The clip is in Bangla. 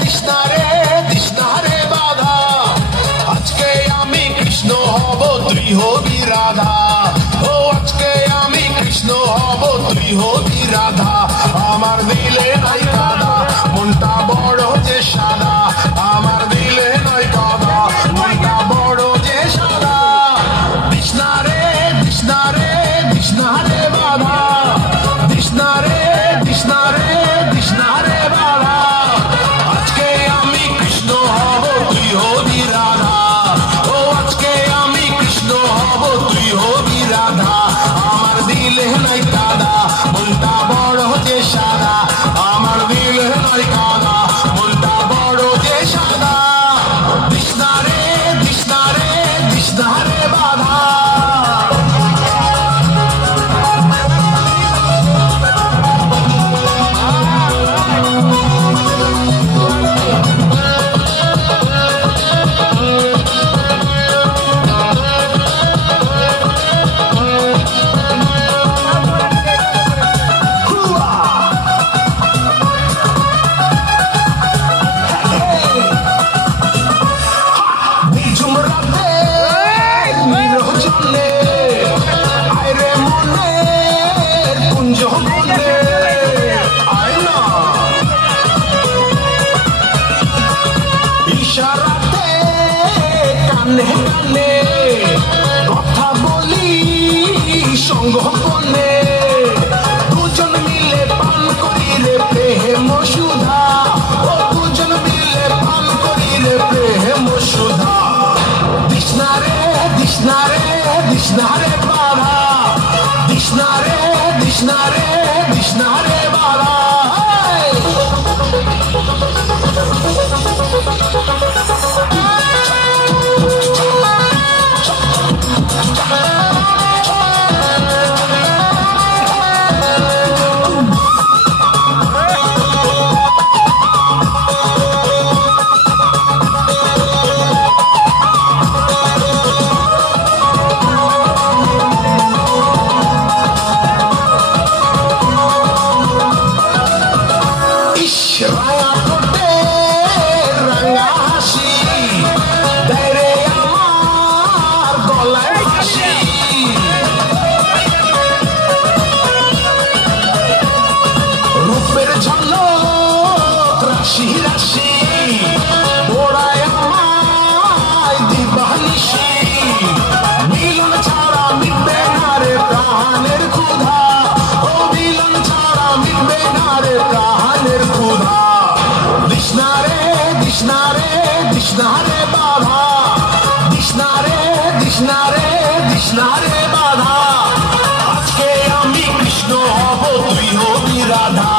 তৃষ্ণা রে বাধা, আজকে আমি কৃষ্ণ হব তুই হবি রাধা। ও আজকে আমি কৃষ্ণ হব তুই হবি রাধা। আমার দিলে নাই কাদা, মনটা বড় যে সাদা। আমার দিলে নাই কাদা, মনটা বড় যে সাদা। তৃষ্ণা রে বাধা, তৃষ্ণা রে বাধা, আজকে আমি কৃষ্ণ হব তুই হবি রাধা। ও আজকে আমি কৃষ্ণ হব তুই হবি রাধা। আমার দিলে নাই কাদা, মনটা বড় যে সাদা। আমার দিলে নাই কাদা, মনটা বড় যে সাদা। তৃষ্ণা রে বাধা। ইশারাতে কানে কানে কথা বলি সঙ্গপনে, দুজন মিলে পান করি রে প্রেম সুধা। ও দুজন মিলে পান করি রে প্রেম সুধা। তৃষ্ণা রে বাধা, তৃষ্ণা রে বাধা। রাঙা ঠোঁটে রাঙা হাসি দেয় রে আমার গলায় হাসি। রূপের ঝলক রাশি রাশি ওড়ায় আমায় দিবানিশি। মিলন ছাড়া মিটবে না রে প্রাণের ক্ষুধা। ও মিলন ছাড়া মিটবে না রে প্রাণের ক্ষুধা। তৃষ্ণা রে বাধা, তৃষ্ণা রে বাধা, আজকে আমি কৃষ্ণ হব তুই হবি রাধা।